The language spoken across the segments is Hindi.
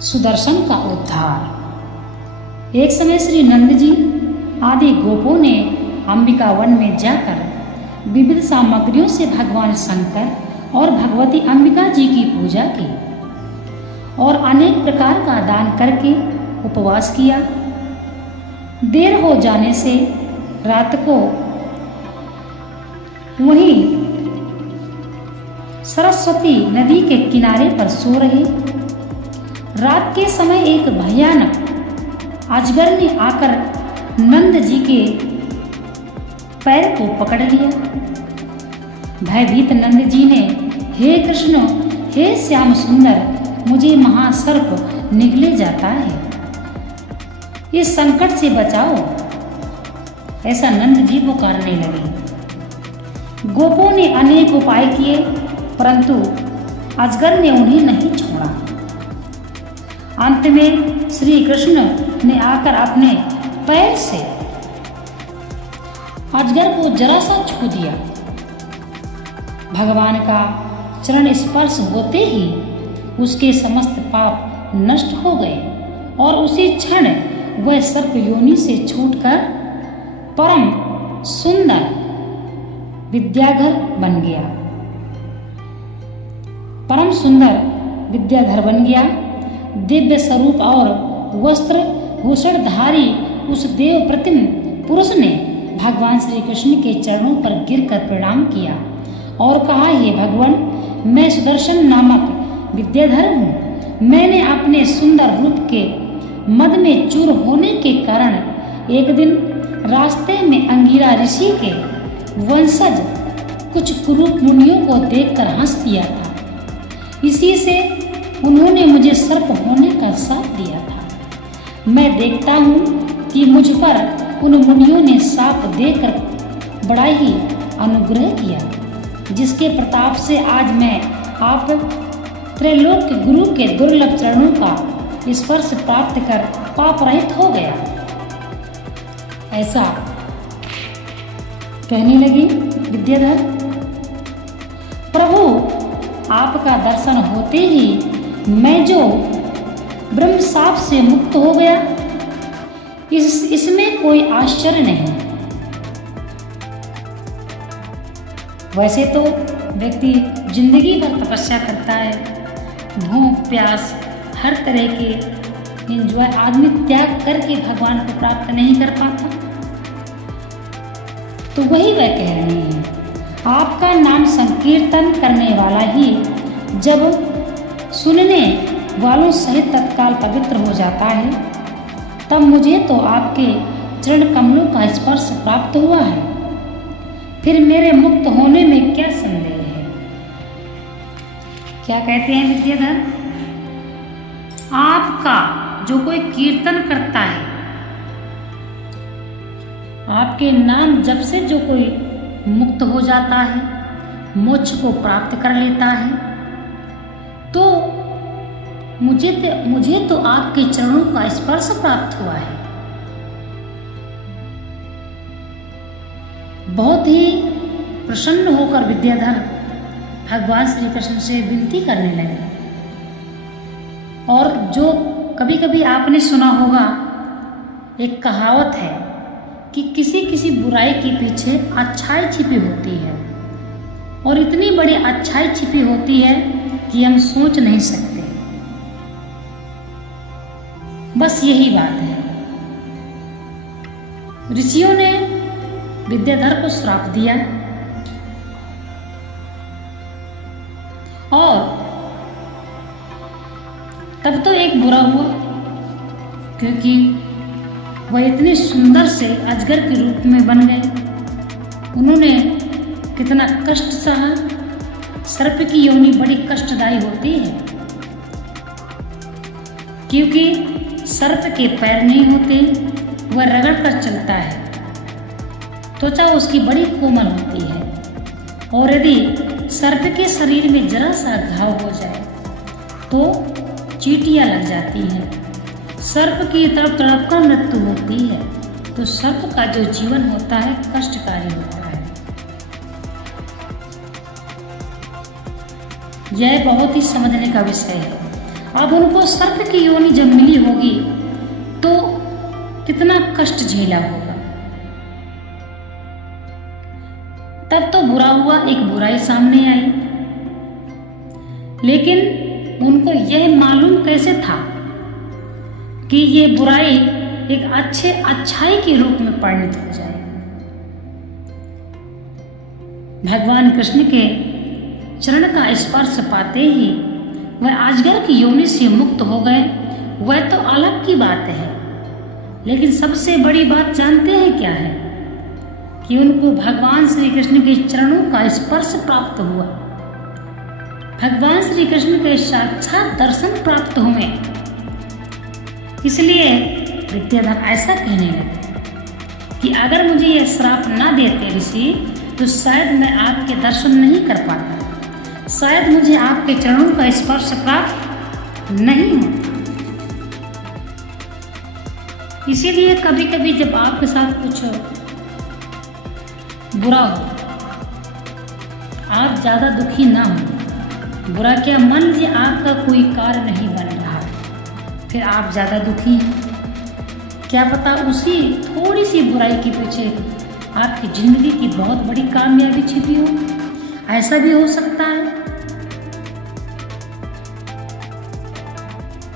सुदर्शन का उद्धार। एक समय श्री नंद जी आदि गोपों ने अंबिका वन में जाकर विविध सामग्रियों से भगवान शंकर और भगवती अंबिका जी की पूजा की और अनेक प्रकार का दान करके उपवास किया। देर हो जाने से रात को वहीं सरस्वती नदी के किनारे पर सो रहे। रात के समय एक भयानक अजगर ने आकर नंद जी के पैर को पकड़ लिया। भयभीत नंद जी ने, हे कृष्ण, हे श्याम सुंदर, मुझे महासर्प निगले जाता है, इस संकट से बचाओ, ऐसा नंद जी पुकारने लगे। गोपों ने अनेक उपाय किए परंतु अजगर ने उन्हें नहीं छोड़ा। अंत में श्री कृष्ण ने आकर अपने पैर से अजगर को जरा सा छू दिया। भगवान का चरण स्पर्श होते ही उसके समस्त पाप नष्ट हो गए और उसी क्षण वह सर्प योनि से छूटकर परम सुंदर विद्याधर बन गया। परम सुंदर विद्याधर बन गया। दिव्य स्वरूप और वस्त्र भूषणधारी उस देव प्रतिम पुरुष ने भगवान श्री कृष्ण के चरणों पर गिरकर प्रणाम किया और कहा, हे भगवान, मैं सुदर्शन नामक विद्याधर हूँ। मैंने अपने सुंदर रूप के मद में चूर होने के कारण एक दिन रास्ते में अंगिरा ऋषि के वंशज कुछ कुरूप मुनियों को देखकर हंस दिया था। इसी से उन्होंने मुझे सर्प होने का श्राप दिया था। मैं देखता हूँ कि मुझ पर उन मुनियों ने शाप देकर बड़ा ही अनुग्रह किया, जिसके प्रताप से आज मैं आप त्रैलोक के गुरु के दुर्लभ चरणों का स्पर्श प्राप्त कर पाप रहित हो गया। ऐसा कहने लगे विद्याधर। प्रभु, आपका दर्शन होते ही मैं जो ब्रह्म शाप से मुक्त हो गया, इसमें कोई आश्चर्य नहीं। वैसे तो व्यक्ति जिंदगी भर तपस्या करता है, भूख प्यास हर तरह के एंजॉय आदमी त्याग करके भगवान को प्राप्त नहीं कर पाता। तो वही वह कह रहे हैं, आपका नाम संकीर्तन करने वाला ही जब सुनने वालों सहित तत्काल पवित्र हो जाता है, तब मुझे तो आपके चरण कमलों का स्पर्श प्राप्त हुआ है। फिर मेरे मुक्त होने में क्या संदेह है। क्या कहते हैं विद्याधर? आपका जो कोई कीर्तन करता है, आपके नाम जप से जो कोई मुक्त हो जाता है, मोक्ष को प्राप्त कर लेता है, तो मुझे तो आपके चरणों का स्पर्श प्राप्त हुआ है। बहुत ही प्रसन्न होकर विद्याधर भगवान श्री कृष्ण से विनती करने लगे। और जो कभी कभी आपने सुना होगा, एक कहावत है कि किसी किसी बुराई के पीछे अच्छाई छिपी होती है, और इतनी बड़ी अच्छाई छिपी होती है कि हम सोच नहीं सकते। बस यही बात है। ऋषियों ने विद्याधर को श्राप दिया और तब तो एक बुरा हुआ, क्योंकि वह इतने सुंदर से अजगर के रूप में बन गए। उन्होंने कितना कष्ट सहा। सर्प की योनि बड़ी कष्टदायी होती है, क्योंकि सर्प के पैर नहीं होते, वह रगड़ कर चलता है। त्वचा उसकी बड़ी कोमल होती है और यदि सर्प के शरीर में जरा सा घाव हो जाए तो चींटियां लग जाती हैं। सर्प की तरफ तड़प कर मृत्यु होती है, तो सर्प का जो जीवन होता है कष्टकारी होता है। यह बहुत ही समझने का विषय है। अब उनको सर्प की योनि जब मिली होगी तो कितना कष्ट झेला होगा। तब तो बुरा हुआ, एक बुराई सामने आई, लेकिन उनको यह मालूम कैसे था कि ये बुराई एक अच्छाई के रूप में परिणत हो जाए। भगवान कृष्ण के चरण का स्पर्श पाते ही वह अजगर की योनि से मुक्त हो गए, वह तो अलग की बात है। लेकिन सबसे बड़ी बात जानते हैं क्या है कि उनको भगवान श्री कृष्ण के चरणों का स्पर्श प्राप्त हुआ, भगवान श्री कृष्ण के साक्षात दर्शन प्राप्त हुए। इसलिए विद्याधर ऐसा कहने लगे कि अगर मुझे यह श्राप ना देते ऋषि तो शायद मैं आपके दर्शन नहीं कर पाता, शायद मुझे आपके चरणों का स्पर्श प्राप्त नहीं होता। इसीलिए कभी कभी जब आपके साथ कुछ बुरा हो, आप ज़्यादा दुखी ना हो। बुरा क्या, मान लीजिए आपका कोई कार्य नहीं बन रहा, फिर आप ज़्यादा दुखी हैं, क्या पता उसी थोड़ी सी बुराई के पीछे आपकी जिंदगी की बहुत बड़ी कामयाबी छिपी हो, ऐसा भी हो सकता है।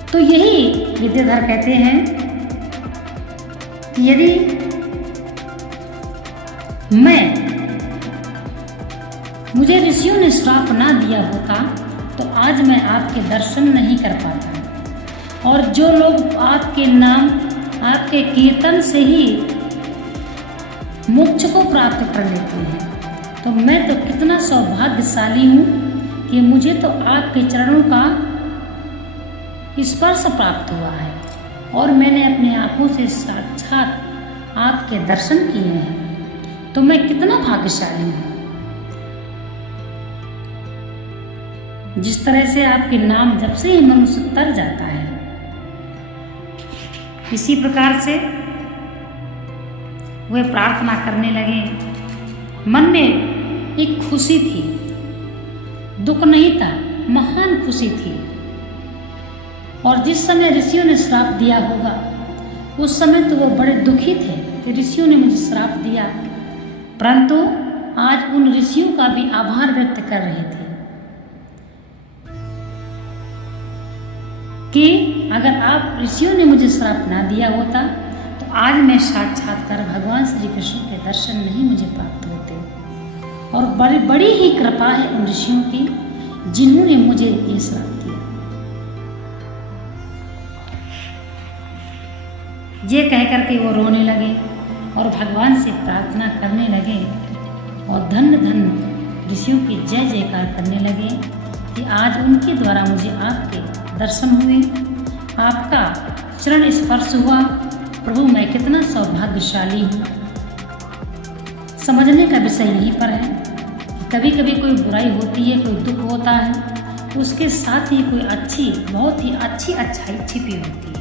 तो यही विद्याधर कहते हैं कि यदि मुझे ऋषियों ने श्राप ना दिया होता तो आज मैं आपके दर्शन नहीं कर पाता। और जो लोग आपके नाम, आपके कीर्तन से ही मोक्ष को प्राप्त कर लेते हैं, तो मैं तो कितना सौभाग्यशाली हूँ कि मुझे तो आपके चरणों का स्पर्श प्राप्त हुआ है और मैंने अपने आंखों से साक्षात आपके दर्शन किए हैं, तो मैं कितना भाग्यशाली हूँ। जिस तरह से आपके नाम जब से ही मनुष्य तर जाता है, इसी प्रकार से वे प्रार्थना करने लगे। मन में एक खुशी थी, दुख नहीं था, महान खुशी थी। और जिस समय ऋषियों ने श्राप दिया होगा उस समय तो वो बड़े दुखी थे कि ऋषियों ने मुझे श्राप दिया, परंतु आज उन ऋषियों का भी आभार व्यक्त कर रहे थे कि अगर आप ऋषियों ने मुझे श्राप ना दिया होता तो आज मैं साक्षात्कार भगवान श्री कृष्ण के दर्शन नहीं मुझे प्राप्त होते। और बड़ी बड़ी ही कृपा है उन ऋषियों की जिन्होंने मुझे ये श्राप दिया। ये कह करके वो रोने लगे और भगवान से प्रार्थना करने लगे और धन धन ऋषियों की जय जयकार करने लगे कि आज उनके द्वारा मुझे आपके दर्शन हुए, आपका चरण स्पर्श हुआ। प्रभु मैं कितना सौभाग्यशाली हूँ। समझने का विषय यहीं पर है कि कभी कभी कोई बुराई होती है, कोई दुख होता है, उसके साथ ही कोई बहुत ही अच्छी अच्छाई छिपी होती है।